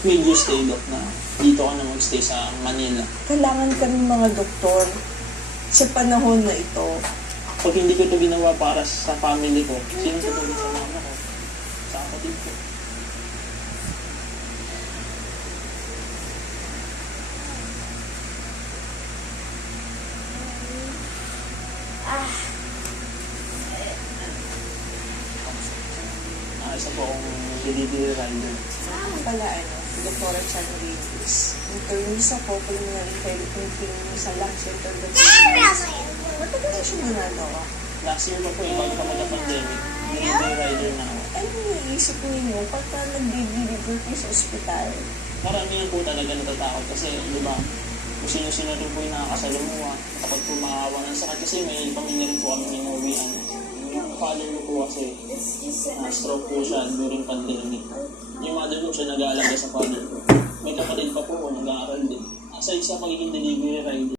What made you stay, Doc, na dito ka na mag-stay sa Manila? Kailangan kami mga doktor sa panahon na ito. Pag hindi ko ito ginawa para sa family ko, sino tutulong sa mama ko? Sa kapatid ko? Isa po akong delivery rider. Pala Dr. Chan Reyes. Interviews ako pulmonary therapy sa lung center. Matagal na siya ginagawa. Last year pa po, bago pa magka-pandemic, delivery rider na ako. Ano yung iisip ninyo pagka nag-deliver kayo sa ospital? Maramihan po talaga natatakot kasi, di ba, kung sino-sino rin po yung nakakasalamuha. Kapag po makawa ng sakit kasi may pamilya rin po kami inuwian. Yung father ko po kasi, stroke po siya during pandemic. Yung mother ko siya nag-aalaga sa father ko. May kapatid pa po, nag-aaral din. Aside sa pagiging delivery rider,